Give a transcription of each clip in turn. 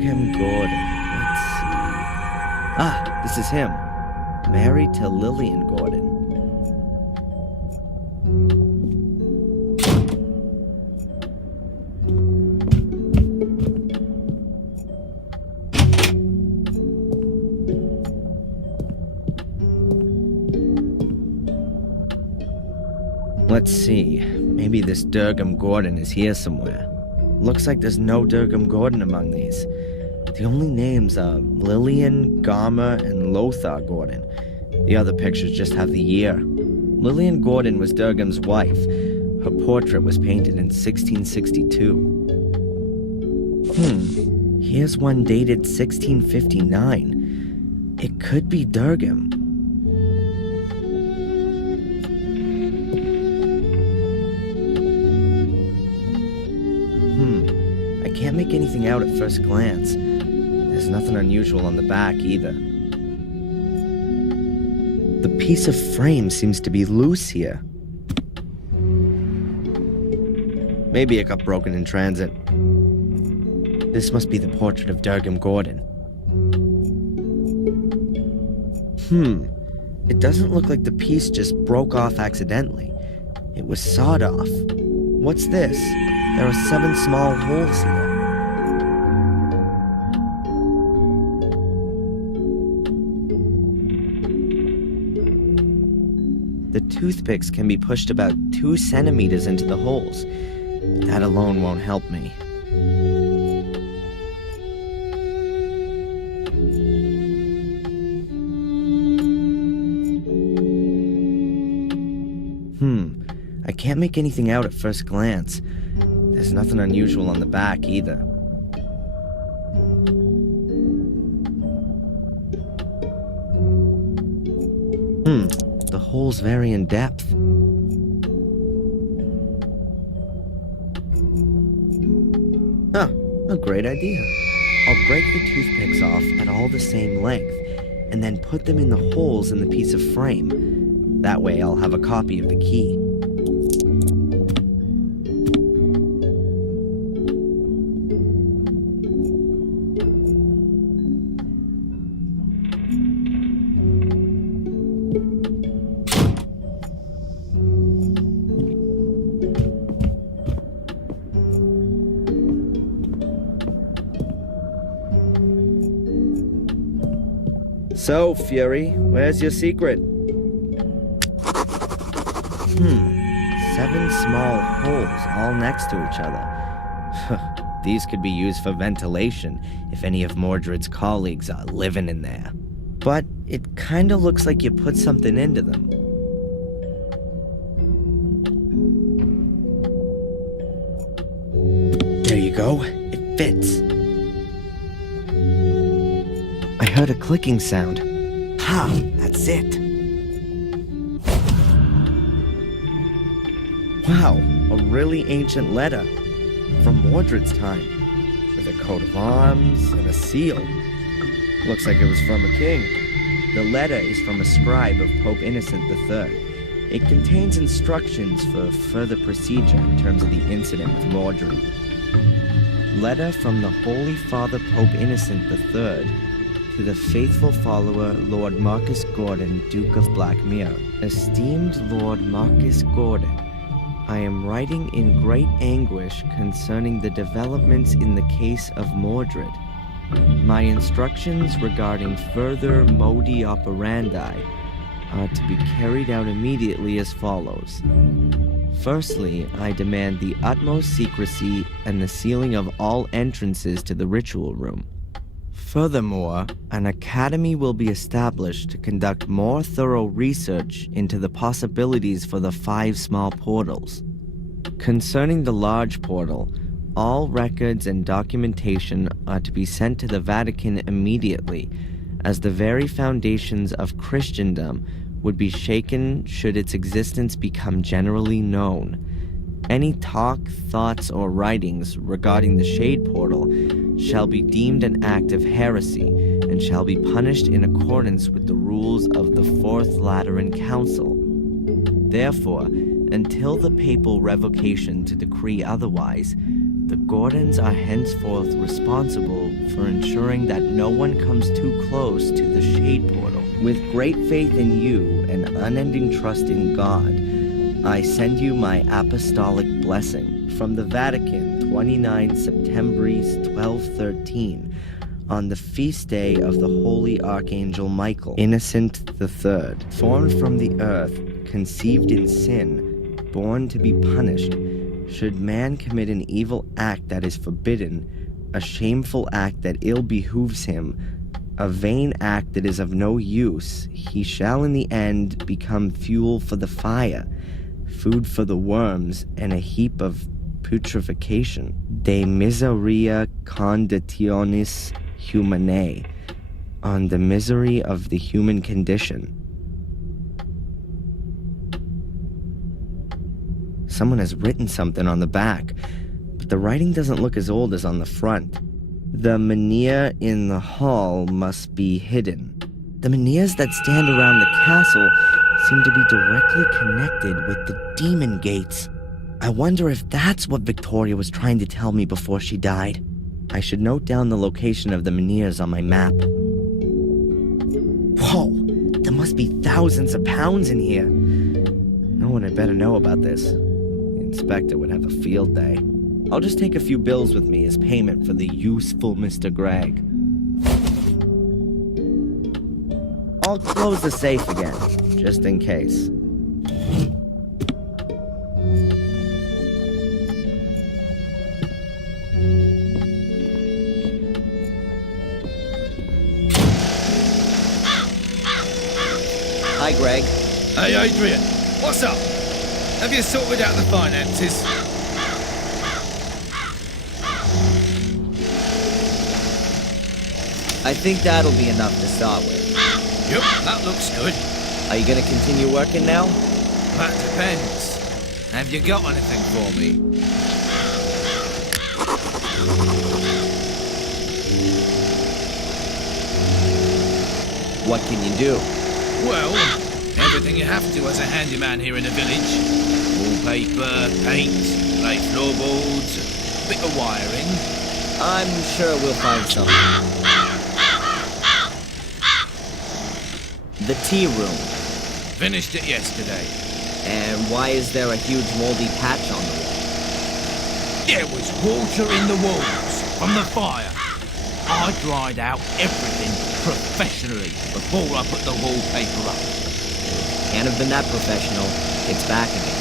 Durham Gordon. Let's see. Ah, this is him. Married to Lillian Gordon. Let's see. Maybe this Durham Gordon is here somewhere. Looks like there's no Durham Gordon among these. The only names are Lillian, Garmer, and Lothar Gordon. The other pictures just have the year. Lillian Gordon was Durham's wife. Her portrait was painted in 1662. Here's one dated 1659. It could be Durham. I can't make anything out at first glance. There's nothing unusual on the back either. The piece of frame seems to be loose here. Maybe it got broken in transit. This must be the portrait of Durham Gordon. It doesn't look like the piece just broke off accidentally. It was sawed off. What's this? There are 7 small holes here. The toothpicks can be pushed about 2 centimeters into the holes. But that alone won't help me. I can't make anything out at first glance. There's nothing unusual on the back either. The holes vary in depth. A great idea. I'll break the toothpicks off at all the same length, and then put them in the holes in the piece of frame. That way I'll have a copy of the key. So, Fury, where's your secret? 7 small holes all next to each other. These could be used for ventilation if any of Mordred's colleagues are living in there. But it kinda looks like you put something into them. There you go. It fits. I heard a clicking sound. Ha! That's it. Wow, a really ancient letter from Mordred's time, with a coat of arms and a seal. Looks like it was from a king. The letter is from a scribe of Pope Innocent III. It contains instructions for further procedure in terms of the incident with Mordred. Letter from the Holy Father Pope Innocent III to the faithful follower Lord Marcus Gordon, Duke of Blackmere. Esteemed Lord Marcus Gordon, I am writing in great anguish concerning the developments in the case of Mordred. My instructions regarding further modi operandi are to be carried out immediately as follows. Firstly, I demand the utmost secrecy and the sealing of all entrances to the ritual room. Furthermore, an academy will be established to conduct more thorough research into the possibilities for the 5 small portals. Concerning the large portal, all records and documentation are to be sent to the Vatican immediately, as the very foundations of Christendom would be shaken should its existence become generally known. Any talk, thoughts, or writings regarding the Shade Portal shall be deemed an act of heresy and shall be punished in accordance with the rules of the Fourth Lateran Council. Therefore, until the papal revocation to decree otherwise, The Gordons are henceforth responsible for ensuring that no one comes too close to the Shade Portal. With great faith in you and unending trust in God, I send you my apostolic blessing from the Vatican, 29 Septembris 1213, on the feast day of the Holy Archangel Michael, Innocent III, formed from the earth, conceived in sin, born to be punished. Should man commit an evil act that is forbidden, a shameful act that ill behooves him, a vain act that is of no use, he shall in the end become fuel for the fire, food for the worms, and a heap of putrefaction. De miseria conditionis humanae, on the misery of the human condition. Someone has written something on the back, but the writing doesn't look as old as on the front. The menhir in the hall must be hidden. The menhirs that stand around the castle seem to be directly connected with the demon gates. I wonder if that's what Victoria was trying to tell me before she died. I should note down the location of the menhirs on my map. Whoa, there must be thousands of pounds in here. No one had better know about this. The inspector would have a field day. I'll just take a few bills with me as payment for the useful Mr. Gregg. I'll close the safe again, just in case. Hi, Greg. Hey, Adrian. What's up? Have you sorted out the finances? I think that'll be enough to start with. Yep, that looks good. Are you gonna continue working now? That depends. Have you got anything for me? What can you do? Well, everything you have to as a handyman here in the village. Wallpaper, paint, lay floorboards, a bit of wiring. I'm sure we'll find something. The tea room. Finished it yesterday. And why is there a huge moldy patch on the wall? There was water in the walls from the fire. I dried out everything professionally before I put the wallpaper up. Can't have been that professional. It's back again.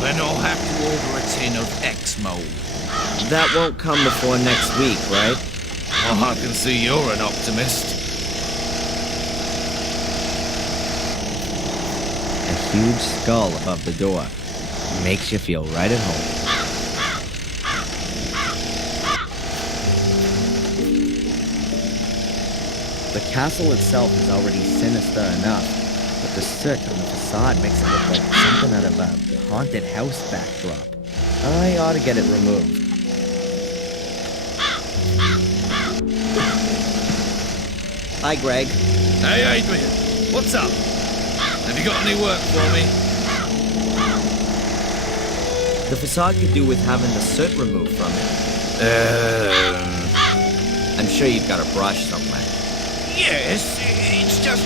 Then I'll have to order a tin of X-Mold. That won't come before next week, right? Oh, I can see you're an optimist. A huge skull above the door. Makes you feel right at home. The castle itself is already sinister enough, but the soot on the facade makes it look like something out of a haunted house backdrop. I ought to get it removed. Hi, Greg. Hey, Adrian. What's up? Have you got any work for me? The facade could do with having the soot removed from it. I'm sure you've got a brush somewhere. Yes, it's just...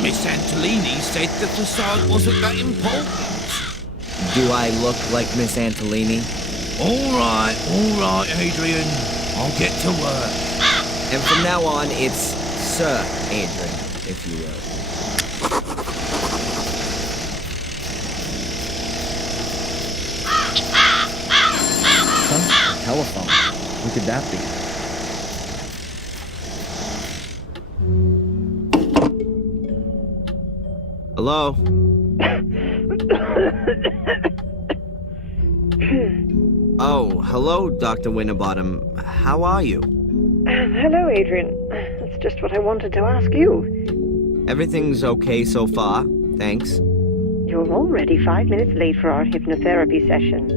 Miss Antolini said the facade wasn't that important. Do I look like Miss Antolini? All right, Adrian. I'll get to work. And from now on, it's Sir Adrian, if you will. Huh? A telephone. Who could that be? Hello? Oh, hello, Dr. Winterbottom. How are you? Hello, Adrian. That's just what I wanted to ask you. Everything's okay so far, thanks. You're already 5 minutes late for our hypnotherapy session.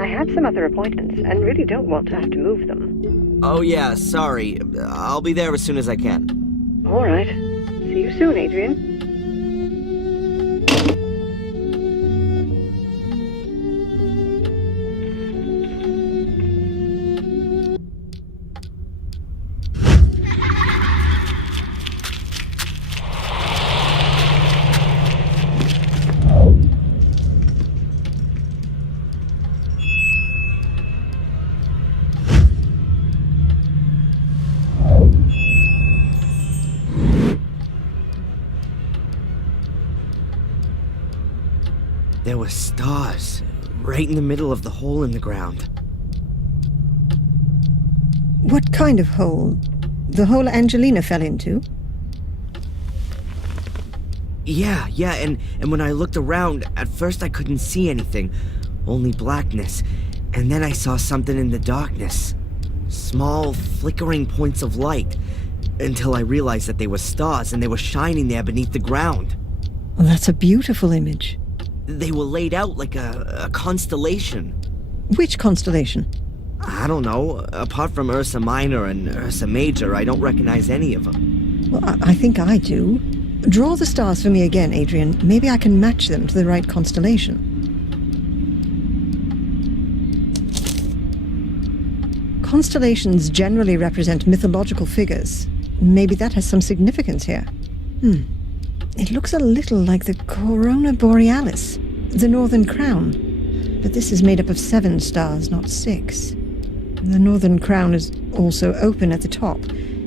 I had some other appointments and really don't want to have to move them. Oh yeah, sorry. I'll be there as soon as I can. All right. See you soon, Adrian. There were stars right in the middle of the hole in the ground. What kind of hole? The hole Angelina fell into? Yeah, and when I looked around, at first I couldn't see anything, only blackness. And then I saw something in the darkness. Small, flickering points of light, until I realized that they were stars and they were shining there beneath the ground. Well, that's a beautiful image. They were laid out like a constellation. Which constellation? I don't know. Apart from Ursa Minor and Ursa Major, I don't recognize any of them. Well, I think I do. Draw the stars for me again, Adrian. Maybe I can match them to the right constellation. Constellations generally represent mythological figures. Maybe that has some significance here. It looks a little like the Corona Borealis, the Northern Crown. But this is made up of 7 stars, not 6. The Northern Crown is also open at the top,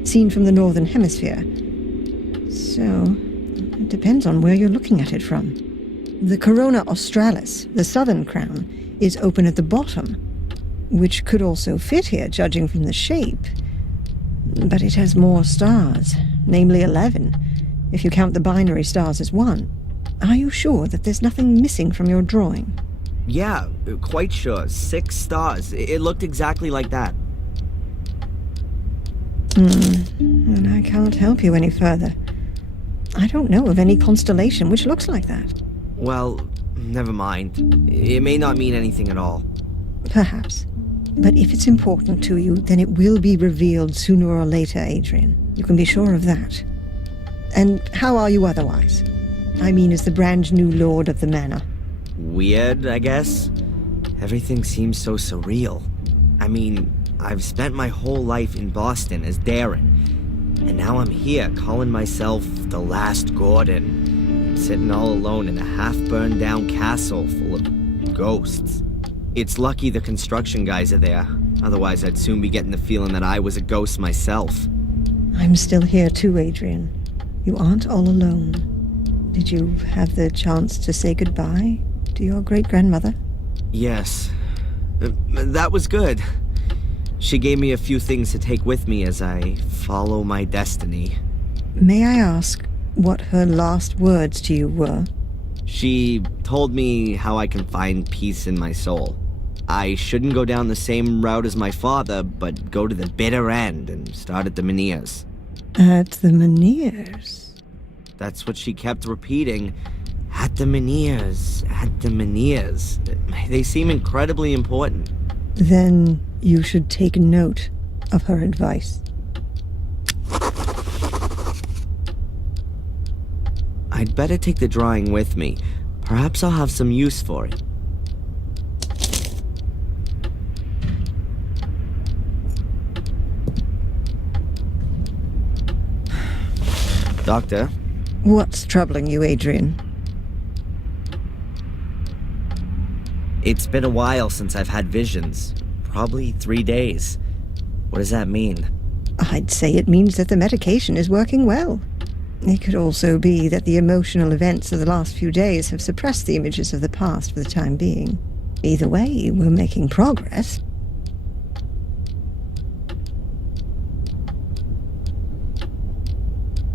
seen from the Northern Hemisphere. So, it depends on where you're looking at it from. The Corona Australis, the Southern Crown, is open at the bottom, which could also fit here, judging from the shape. But it has more stars, namely 11, if you count the binary stars as 1. Are you sure that there's nothing missing from your drawing? Yeah, quite sure. 6 stars. It looked exactly like that. And I can't help you any further. I don't know of any constellation which looks like that. Well, never mind. It may not mean anything at all. Perhaps. But if it's important to you, then it will be revealed sooner or later, Adrian. You can be sure of that. And how are you otherwise? I mean, as the brand new lord of the manor. Weird, I guess. Everything seems so surreal. I mean, I've spent my whole life in Boston as Darren, and now I'm here calling myself the last Gordon, sitting all alone in a half-burned down castle full of ghosts. It's lucky the construction guys are there, otherwise I'd soon be getting the feeling that I was a ghost myself. I'm still here too, Adrian. You aren't all alone. Did you have the chance to say goodbye to your great-grandmother? Yes. That was good. She gave me a few things to take with me as I follow my destiny. May I ask what her last words to you were? She told me how I can find peace in my soul. I shouldn't go down the same route as my father, but go to the bitter end and start at the Menhirs. At the Menhirs? That's what she kept repeating. At the Menhirs, at the Menhirs. They seem incredibly important. Then you should take note of her advice. I'd better take the drawing with me. Perhaps I'll have some use for it. Doctor? What's troubling you, Adrian? It's been a while since I've had visions. Probably 3 days. What does that mean? I'd say it means that the medication is working well. It could also be that the emotional events of the last few days have suppressed the images of the past for the time being. Either way, we're making progress.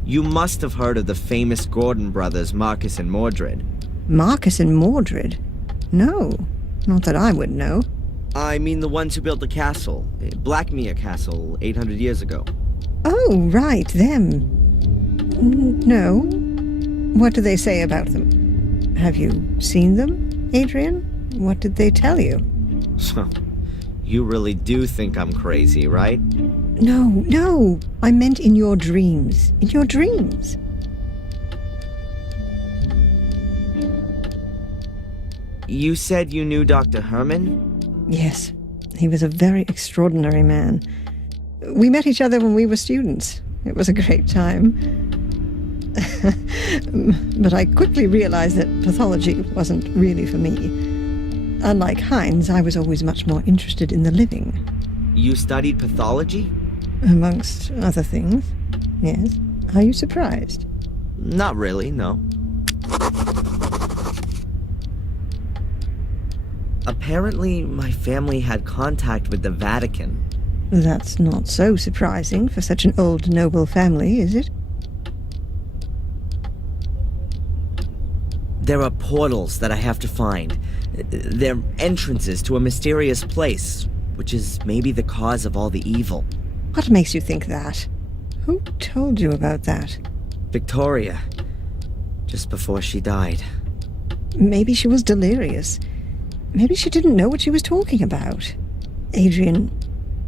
You must have heard of the famous Gordon brothers, Marcus and Mordred. Marcus and Mordred? No, not that I would know. I mean the ones who built the castle, Blackmere Castle, 800 years ago. Oh, right, them. No. What do they say about them? Have you seen them, Adrian? What did they tell you? You really do think I'm crazy, right? No. I meant in your dreams. In your dreams. You said you knew Dr. Herman? Yes. He was a very extraordinary man. We met each other when we were students. It was a great time. But I quickly realized that pathology wasn't really for me. Unlike Heinz, I was always much more interested in the living. You studied pathology? Amongst other things, yes. Are you surprised? Not really, no. Apparently, my family had contact with the Vatican. That's not so surprising for such an old noble family, is it? There are portals that I have to find. They're entrances to a mysterious place, which is maybe the cause of all the evil. What makes you think that? Who told you about that? Victoria, just before she died. Maybe she was delirious. Maybe she didn't know what she was talking about. Adrian,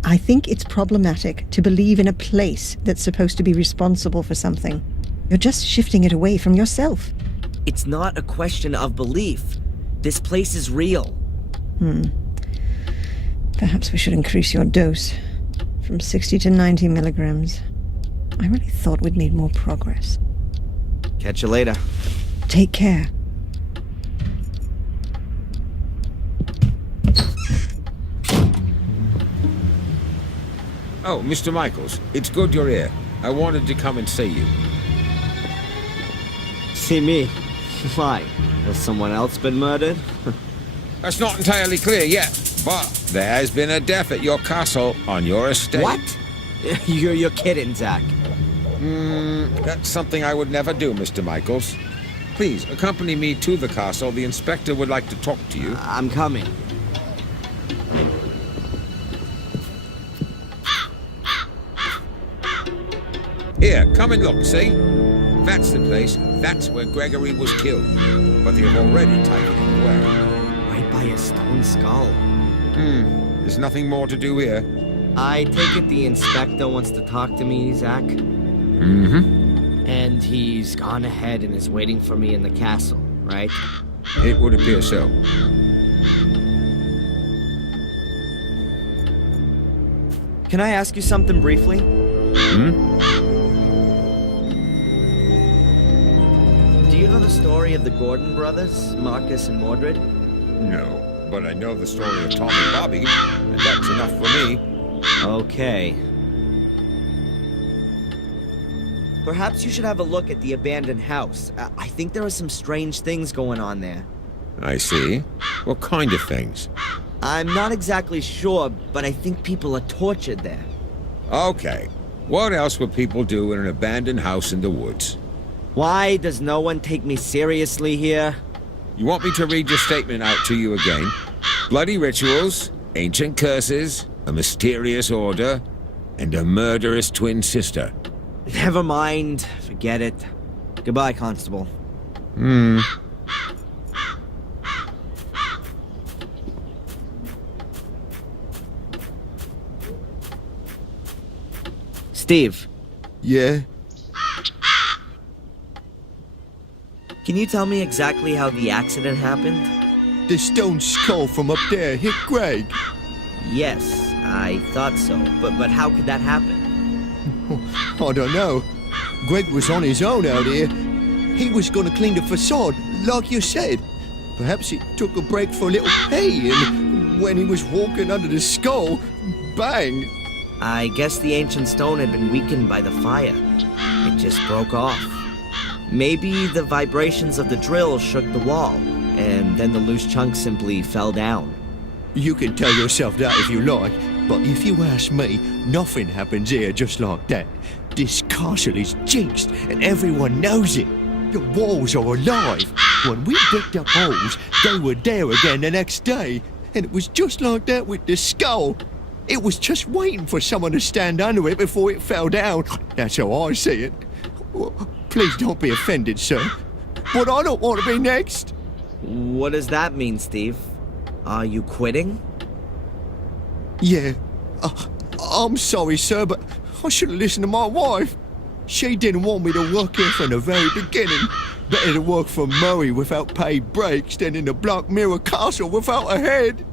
I think it's problematic to believe in a place that's supposed to be responsible for something. You're just shifting it away from yourself. It's not a question of belief. This place is real. Perhaps we should increase your dose from 60 to 90 milligrams. I really thought we'd made more progress. Catch you later. Take care. Oh, Mr. Michaels, it's good you're here. I wanted to come and see you. See me? Why? Has someone else been murdered? That's not entirely clear yet, but there has been a death at your castle on your estate. What? You're kidding, Zach. That's something I would never do, Mr. Michaels. Please, accompany me to the castle. The inspector would like to talk to you. I'm coming. Here, come and look, see? That's the place. That's where Gregory was killed. But they've already taken him away. Right by a stone skull. There's nothing more to do here. I take it the inspector wants to talk to me, Zach? And he's gone ahead and is waiting for me in the castle, right? It would appear so. Can I ask you something briefly? Do you know the story of the Gordon brothers, Marcus and Mordred? No, but I know the story of Tom and Bobby, and that's enough for me. Okay. Perhaps you should have a look at the abandoned house. I think there are some strange things going on there. I see. What kind of things? I'm not exactly sure, but I think people are tortured there. Okay. What else would people do in an abandoned house in the woods? Why does no one take me seriously here? You want me to read your statement out to you again? Bloody rituals, ancient curses, a mysterious order, and a murderous twin sister. Never mind. Forget it. Goodbye, Constable. Steve, Yeah? can you tell me exactly how the accident happened? The stone skull from up there hit Greg. Yes, I thought so. But how could that happen? I don't know. Greg was on his own out here. He was gonna clean the facade, like you said. Perhaps he took a break for a little pee, and when he was walking under the skull, bang! I guess the ancient stone had been weakened by the fire. It just broke off. Maybe the vibrations of the drill shook the wall, and then the loose chunk simply fell down. You can tell yourself that if you like, but if you ask me, nothing happens here just like that. This castle is jinxed, and everyone knows it. The walls are alive. When we bricked up holes, they were there again the next day. And it was just like that with the skull. It was just waiting for someone to stand under it before it fell down. That's how I see it. Please don't be offended, sir. But I don't want to be next. What does that mean, Steve? Are you quitting? Yeah. I'm sorry, sir, but I should have listened to my wife. She didn't want me to work here from the very beginning. Better to work for Murray without paid breaks than in the Black Mirror Castle without a head.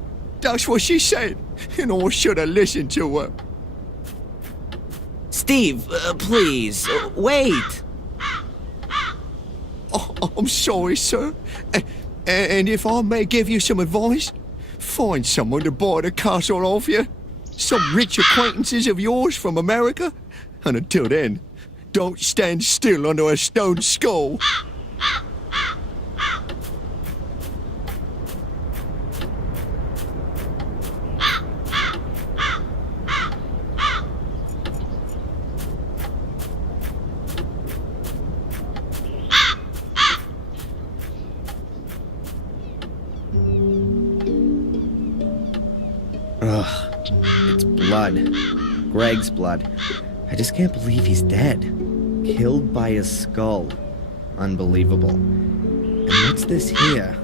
That's what she said, and I should have listened to her. Steve, please, wait. Oh, I'm sorry, sir. And if I may give you some advice, find someone to buy the castle off you. Some rich acquaintances of yours from America. And until then, don't stand still under a stone skull. Ugh. It's blood. Greg's blood. I just can't believe he's dead. Killed by his skull. Unbelievable. And what's this here?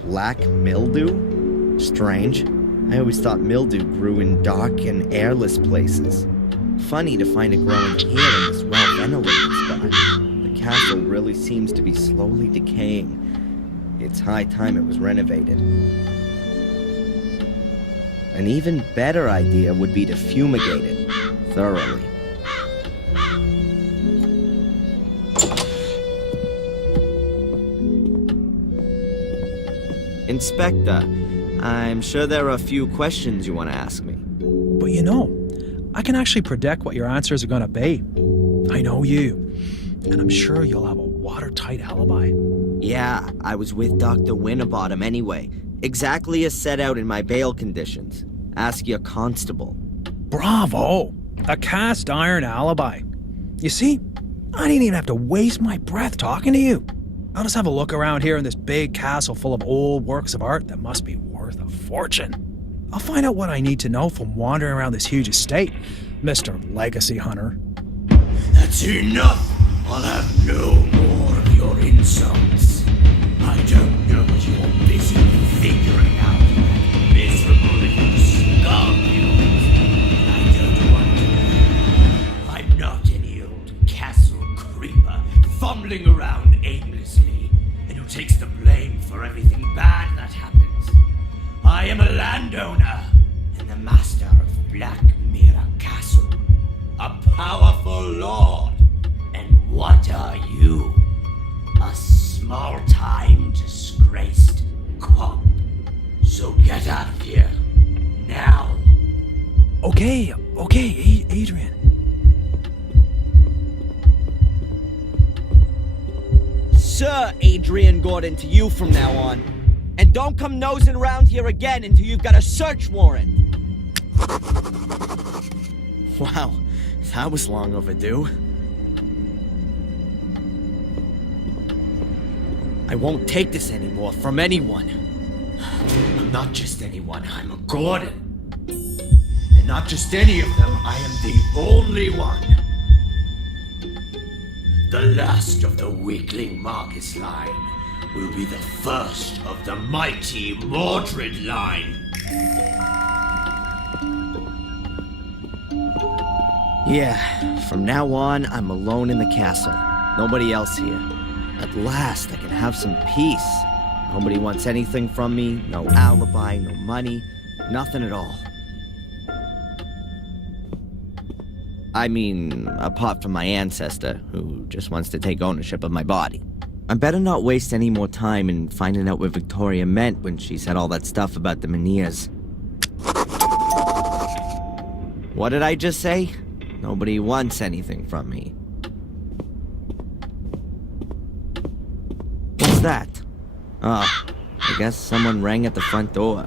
Black mildew? Strange. I always thought mildew grew in dark and airless places. Funny to find it growing here in this well-ventilated spot. The castle really seems to be slowly decaying. It's high time it was renovated. An even better idea would be to fumigate it thoroughly. Inspector, I'm sure there are a few questions you want to ask me. But you know, I can actually predict what your answers are going to be. I know you, and I'm sure you'll have a watertight alibi. Yeah, I was with Dr. Winterbottom anyway. Exactly as set out in my bail conditions. Ask your constable. Bravo! A cast iron alibi. You see, I didn't even have to waste my breath talking to you. I'll just have a look around here in this big castle full of old works of art that must be worth a fortune. I'll find out what I need to know from wandering around this huge estate, Mr. Legacy Hunter. That's enough! I'll have no more of your insults. I don't know what you're busy figuring out in that miserable little skull of yours. I don't want to know. I'm not any old castle creeper fumbling around aimlessly and who takes the blame for everything bad that happens. I am a landowner and the master of Black Mirror Castle, a powerful lord. And what are you? A small-time disgraced cop. So get out of here, now. Okay, Adrian. Sir Adrian Gordon to you from now on. And don't come nosing around here again until you've got a search warrant. Wow, that was long overdue. I won't take this anymore from anyone. I'm not just anyone, I'm a Gordon. And not just any of them, I am the only one. The last of the weakling Marcus line will be the first of the mighty Mordred line. Yeah, from now on, I'm alone in the castle. Nobody else here. At last, I can have some peace. Nobody wants anything from me, no alibi, no money, nothing at all. I mean, apart from my ancestor, who just wants to take ownership of my body. I better not waste any more time in finding out what Victoria meant when she said all that stuff about the Menhirs. What did I just say? Nobody wants anything from me. What's that? Oh, I guess someone rang at the front door.